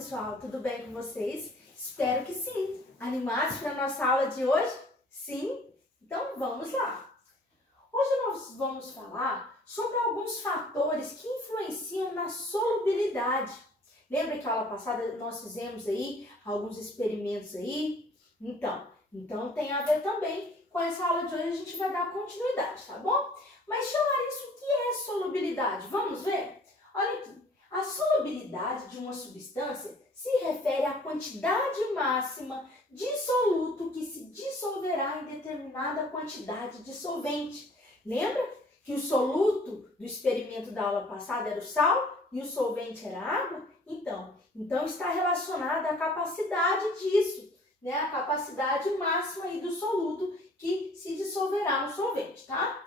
pessoal, tudo bem com vocês? Espero que sim. Animados para a nossa aula de hoje? Sim? Então vamos lá. Hoje nós vamos falar sobre alguns fatores que influenciam na solubilidade. Lembra que a aula passada nós fizemos aí alguns experimentos aí? Então tem a ver também com essa aula de hoje, a gente vai dar continuidade, tá bom? Mas, Larissa, o que é solubilidade? Vamos ver? Olha aqui. A solubilidade de uma substância se refere à quantidade máxima de soluto que se dissolverá em determinada quantidade de solvente. Lembra que o soluto do experimento da aula passada era o sal e o solvente era a água? Então está relacionada à capacidade disso, né? A capacidade máxima aí do soluto que se dissolverá no solvente, tá?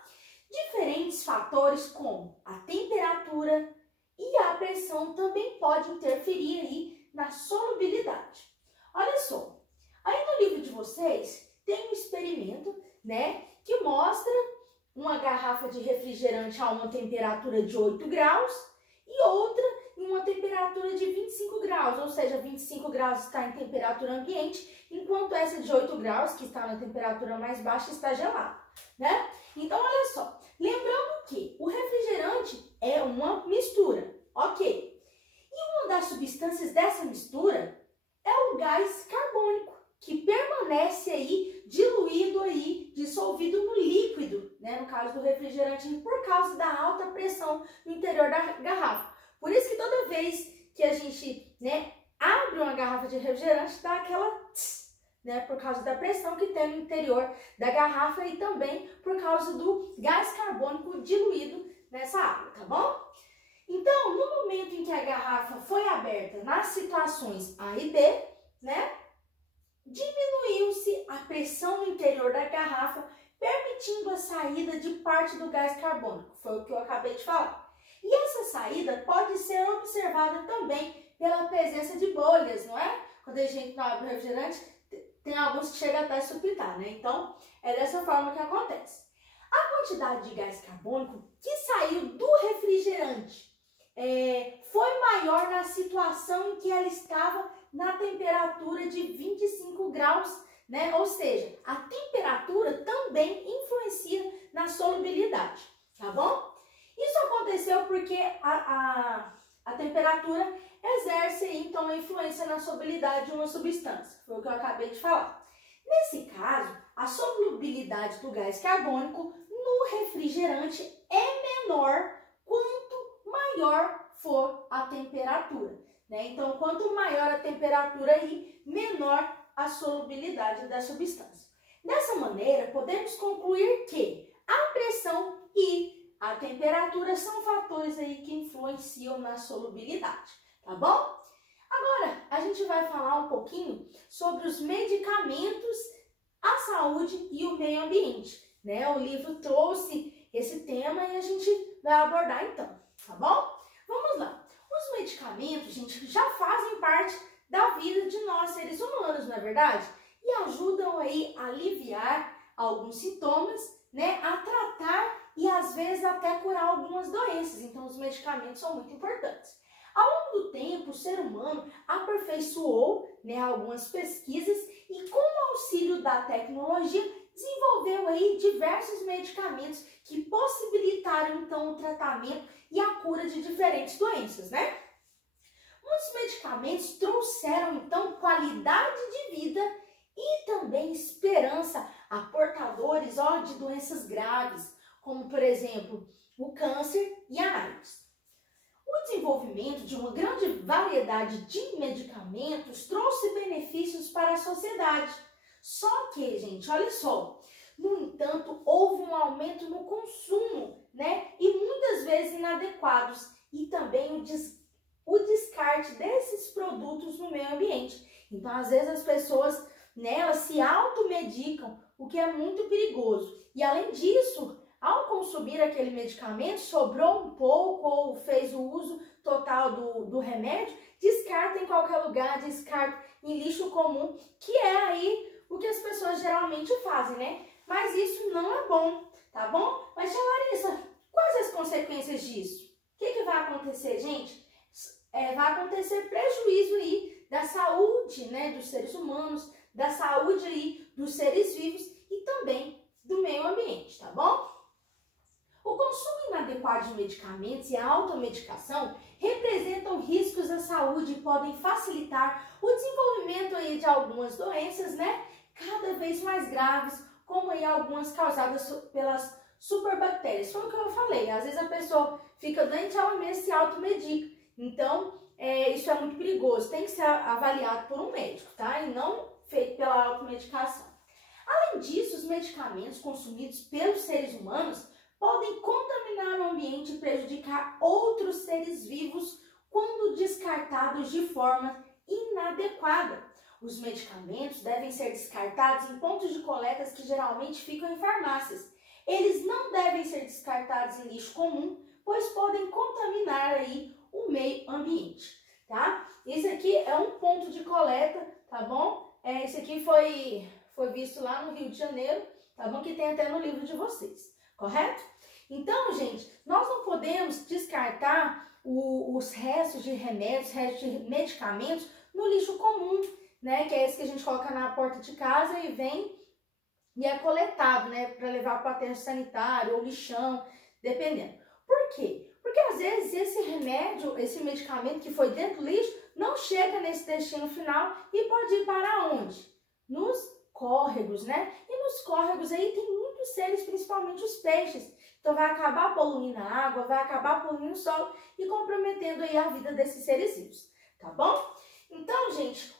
Diferentes fatores como a temperatura e a pressão também pode interferir aí na solubilidade. Olha só, aí no livro de vocês tem um experimento, né, que mostra uma garrafa de refrigerante a uma temperatura de 8 graus e outra em uma temperatura de 25 graus, ou seja, 25 graus está em temperatura ambiente, enquanto essa de 8 graus, que está na temperatura mais baixa, está gelada, né? Então, olha só, lembrando que o refrigerante é uma mistura, ok? E uma das substâncias dessa mistura é o gás carbônico, que permanece aí diluído aí, dissolvido no líquido, né? No caso do refrigerante, por causa da alta pressão no interior da garrafa. Por isso que toda vez que a gente, né, abre uma garrafa de refrigerante, dá aquela tss, né, por causa da pressão que tem no interior da garrafa e também por causa do gás carbônico diluído nessa água, tá bom? Então, no momento em que a garrafa foi aberta nas situações A e B, né, diminuiu-se a pressão no interior da garrafa, permitindo a saída de parte do gás carbônico. Foi o que eu acabei de falar. E essa saída pode ser observada também pela presença de bolhas, não é? Quando a gente abre o refrigerante, tem alguns que chegam até a supitar, né? Então, é dessa forma que acontece. A quantidade de gás carbônico que saiu do refrigerante foi maior na situação em que ela estava na temperatura de 25 graus, né? Ou seja, a temperatura também influencia na solubilidade, tá bom? Isso aconteceu porque a temperatura exerce, então, a influência na solubilidade de uma substância. Foi o que eu acabei de falar. Nesse caso, a solubilidade do gás carbônico no refrigerante é menor quanto maior for a temperatura, né? Então, quanto maior a temperatura aí, menor a solubilidade da substância. Dessa maneira, podemos concluir que a pressão e a temperatura são fatores aí que influenciam na solubilidade, tá bom? Agora, a gente vai falar um pouquinho sobre os medicamentos, a saúde e o meio ambiente, né? O livro trouxe esse tema e a gente vai abordar então, tá bom? Vamos lá. Os medicamentos, gente, já fazem parte da vida de nós seres humanos, não é verdade? E ajudam aí a aliviar alguns sintomas, né? A tratar e às vezes até curar algumas doenças. Então, os medicamentos são muito importantes. Ao longo do tempo, o ser humano aperfeiçoou, né, algumas pesquisas e, com o auxílio da tecnologia, desenvolveu aí diversos medicamentos que possibilitaram, então, o tratamento e a cura de diferentes doenças, né? Muitos medicamentos trouxeram, então, qualidade de vida e também esperança a portadores de doenças graves, como, por exemplo, o câncer e a AIDS. O desenvolvimento de uma grande variedade de medicamentos trouxe benefícios para a sociedade. Só que, gente, olha só, no entanto, houve um aumento no consumo, né? E muitas vezes inadequados, e também o descarte desses produtos no meio ambiente. Então, às vezes, as pessoas, né, elas se automedicam, o que é muito perigoso. E, além disso, ao consumir aquele medicamento, sobrou um pouco ou fez o uso total do remédio, descarta em qualquer lugar, descarta em lixo comum, que é aí o que as pessoas geralmente fazem, né? Mas isso não é bom, tá bom? Mas, tia Larissa, quais as consequências disso? O que vai acontecer, gente? vai acontecer prejuízo aí da saúde, né, dos seres humanos, da saúde aí dos seres vivos e também do meio ambiente, tá bom? O consumo inadequado de medicamentos e a automedicação representam riscos à saúde e podem facilitar o desenvolvimento aí de algumas doenças, né, cada vez mais graves, como aí algumas causadas pelas superbactérias. Foi o que eu falei, às vezes a pessoa fica doente, ela mesma se automedica. Então, isso é muito perigoso, tem que ser avaliado por um médico, tá? E não feito pela automedicação. Além disso, os medicamentos consumidos pelos seres humanos podem contaminar o ambiente e prejudicar outros seres vivos quando descartados de forma inadequada. Os medicamentos devem ser descartados em pontos de coleta que geralmente ficam em farmácias. Eles não devem ser descartados em lixo comum, pois podem contaminar aí o meio ambiente, tá? Esse aqui é um ponto de coleta, tá bom? Esse aqui foi visto lá no Rio de Janeiro, tá bom? Que tem até no livro de vocês, correto? Então, gente, nós não podemos descartar os restos de remédios, restos de medicamentos no lixo comum, né? Que é esse que a gente coloca na porta de casa e vem e é coletado, né? Para levar para o aterro sanitário ou lixão, dependendo. Por quê? Porque às vezes esse remédio, esse medicamento que foi dentro do lixo, não chega nesse destino final e pode ir para onde? Nos córregos, né? E nos córregos aí tem muitos seres, principalmente os peixes. Então vai acabar poluindo a água, vai acabar poluindo o solo e comprometendo aí a vida desses seres vivos, tá bom? Então, gente,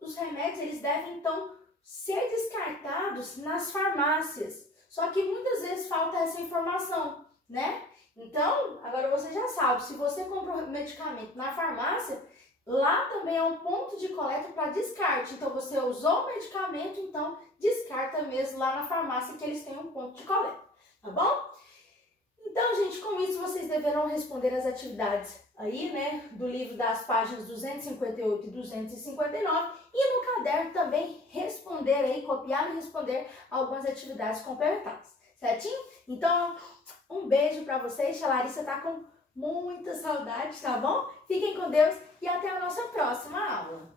os remédios eles devem então ser descartados nas farmácias. Só que muitas vezes falta essa informação, né? Então, agora você já sabe, se você compra um medicamento na farmácia, lá também é um ponto de coleta para descarte. Então, você usou o medicamento, então descarta mesmo lá na farmácia que eles têm um ponto de coleta, tá bom? Então, gente, com isso vocês deverão responder as atividades aí, né, do livro das páginas 258 e 259 e no caderno também responder aí, copiar e responder algumas atividades completadas, certinho? Então, um beijo pra vocês, a Larissa tá com muita saudade, tá bom? Fiquem com Deus e até a nossa próxima aula.